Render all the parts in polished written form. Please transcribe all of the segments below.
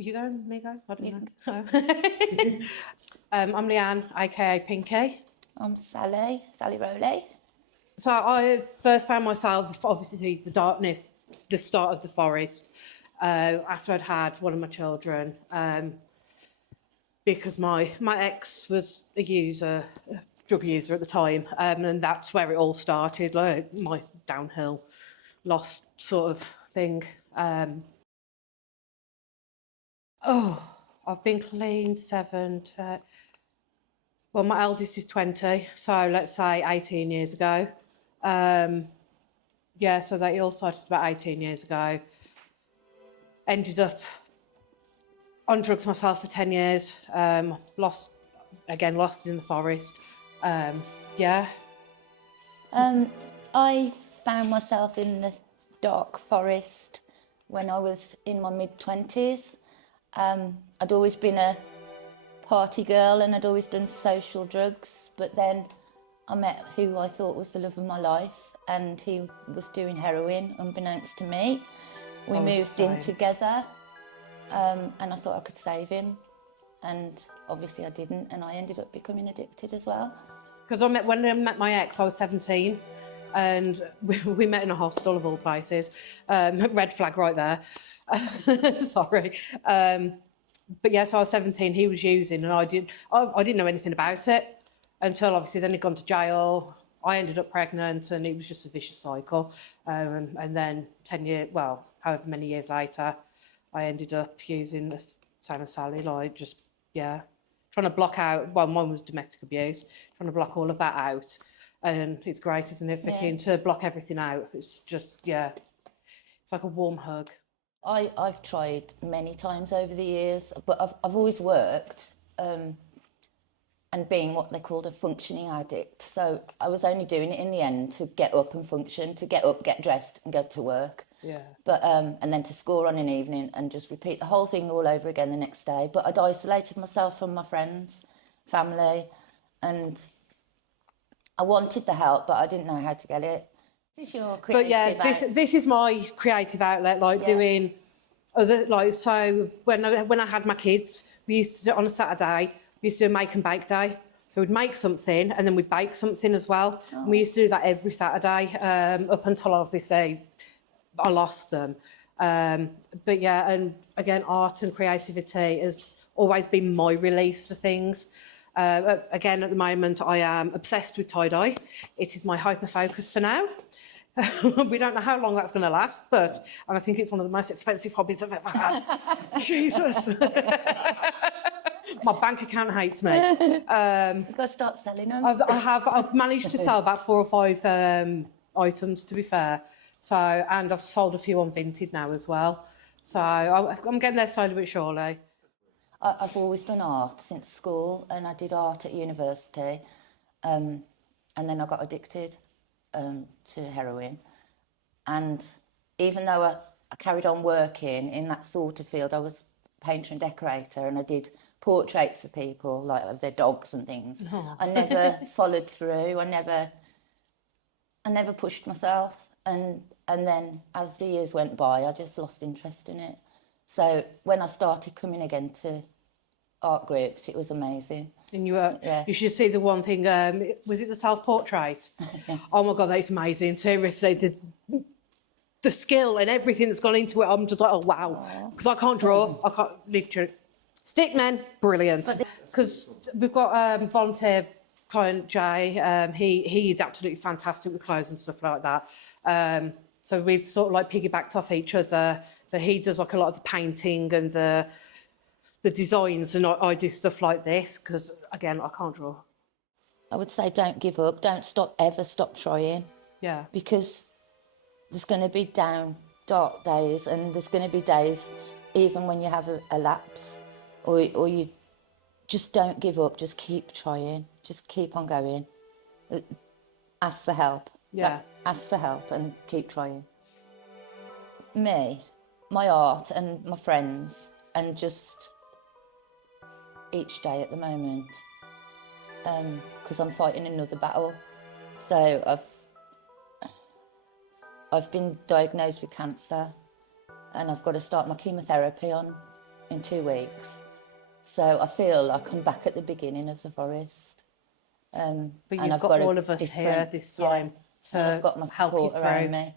You go, me go? I don't know. I'm Leanne, aka Pinky. I'm Sally Rowley. So I first found myself, obviously, the darkness, the start of the forest, after I'd had one of my children, because my ex was a drug user at the time, and that's where it all started, like my downhill lost sort of thing. I've been clean well, my eldest is 20, so let's say 18 years ago. So that all started about 18 years ago. Ended up on drugs myself for 10 years. Lost in the forest. I found myself in the dark forest when I was in my mid-20s. I'd always been a party girl and I'd always done social drugs, but then I met who I thought was the love of my life, and he was doing heroin unbeknownst to me. We moved in together, and I thought I could save him, and obviously I didn't, and I ended up becoming addicted as well. Because when I met my ex, I was 17, and we met in a hostel of all places. Red flag right there. Sorry. But yes, I was 17, he was using, and I didn't know anything about it until obviously then he'd gone to jail. I ended up pregnant, and it was just a vicious cycle. And then however many years later, I ended up using the same as Sally, trying to block out, one was domestic abuse, trying to block all of that out. And it's great, isn't it, Vicky, to block everything out. It's just, it's like a warm hug. I've tried many times over the years, but I've always worked and being what they called a functioning addict. So I was only doing it in the end to get up and function, to get up, get dressed and go to work. Yeah. But and then to score on an evening and just repeat the whole thing all over again the next day. But I'd isolated myself from my friends, family, and I wanted the help, but I didn't know how to get it. This is your creative outlet. This is my creative outlet, doing other, so when I had my kids, we used to do it on a Saturday, we used to do a make and bake day. So we'd make something and then we'd bake something as well. And we used to do that every Saturday, up until obviously I lost them. And again, art and creativity has always been my release for things. Again, at the moment, I am obsessed with tie-dye. It is my hyper-focus for now. We don't know how long that's going to last, and I think it's one of the most expensive hobbies I've ever had. Jesus. My bank account hates me. You've got to start selling them. I've managed to sell about 4 or 5 items, to be fair. So, and I've sold a few on Vinted now as well. So I'm getting there slowly but surely. I've always done art since school, and I did art at university, and then I got addicted to heroin. And even though I carried on working in that sort of field, I was painter and decorator, and I did portraits for people, like of their dogs and things. I never followed through. I never pushed myself, and then as the years went by, I just lost interest in it. So when I started coming again to art groups, it was amazing. And you should see the one thing, was it the self-portrait? Oh my God, that's amazing. Seriously, the skill and everything that's gone into it, I'm just like, oh wow. Because I can't draw, I can't literally. Stickmen, brilliant. Because we've got volunteer client Jay, he is absolutely fantastic with clothes and stuff like that. So we've sort of piggybacked off each other. So he does a lot of the painting and the designs, and I do stuff like this because, again, I can't draw. I would say don't give up. Don't ever stop trying. Yeah. Because there's going to be dark days, and there's going to be days even when you have a lapse or you just don't give up. Just keep trying. Just keep on going. Ask for help. Yeah. Ask for help and keep trying. Me, my art and my friends, and just each day at the moment, because I'm fighting another battle. So I've been diagnosed with cancer, and I've got to start my chemotherapy on in 2 weeks. So I feel like I'm back at the beginning of the forest. But and you've I've got a all of us here different- this time and I've to got my help you support around through. me.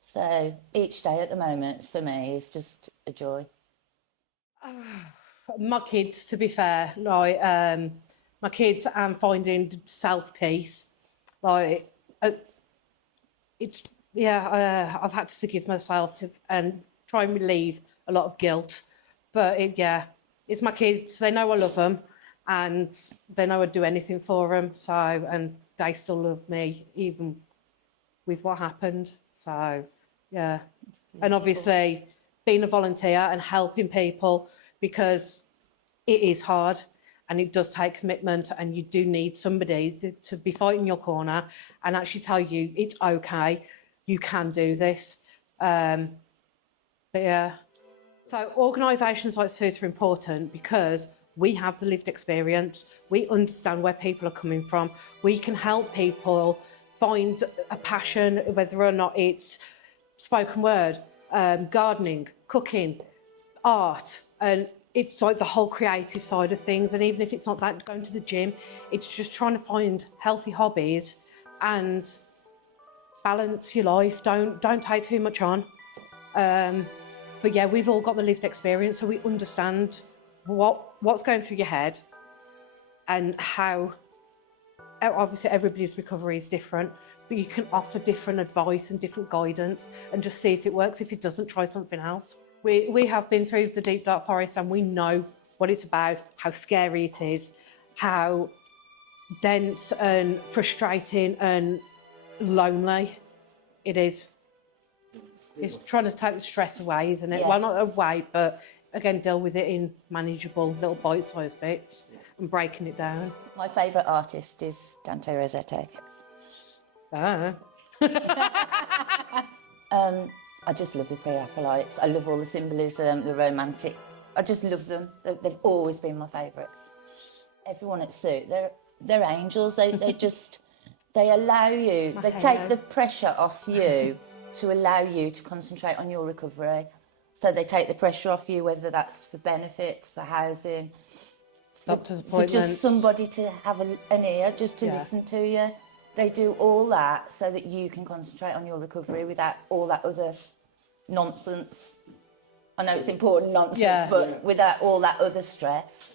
So each day at the moment for me is just a joy. My kids, to be fair, like my kids and finding self-peace, like it's I've had to forgive myself and try and relieve a lot of guilt, but it's my kids. They know I love them, and they know I'd do anything for them. So, and they still love me even with what happened. So, yeah, and obviously being a volunteer and helping people, because it is hard and it does take commitment, and you do need somebody to be fighting your corner and actually tell you it's okay, you can do this. But yeah, so organisations like Suit are important because we have the lived experience, we understand where people are coming from, we can help people find a passion, whether or not it's spoken word, gardening, cooking, art, and it's like the whole creative side of things. And even if it's not that, going to the gym, it's just trying to find healthy hobbies and balance your life. Don't take too much on. But yeah, we've all got the lived experience, so we understand what's going through your head and how. Obviously, everybody's recovery is different, but you can offer different advice and different guidance and just see if it works. If it doesn't, try something else. We have been through the deep dark forest and we know what it's about, how scary it is, how dense and frustrating and lonely it is. It's trying to take the stress away, isn't it? Yeah. Well, not away, but again, deal with it in manageable little bite-sized bits and breaking it down. My favourite artist is Dante Rossetti. Ah. I just love the pre-Raphaelites. I love all the symbolism, the romantic. I just love them. They've always been my favourites. Everyone at Suit, they're angels. They allow you. They take the pressure off you to allow you to concentrate on your recovery. So they take the pressure off you, whether that's for benefits, for housing, Doctor's for appointments. just somebody to have an ear, just to listen to you. They do all that so that you can concentrate on your recovery without all that other nonsense. I know it's important nonsense, but without all that other stress.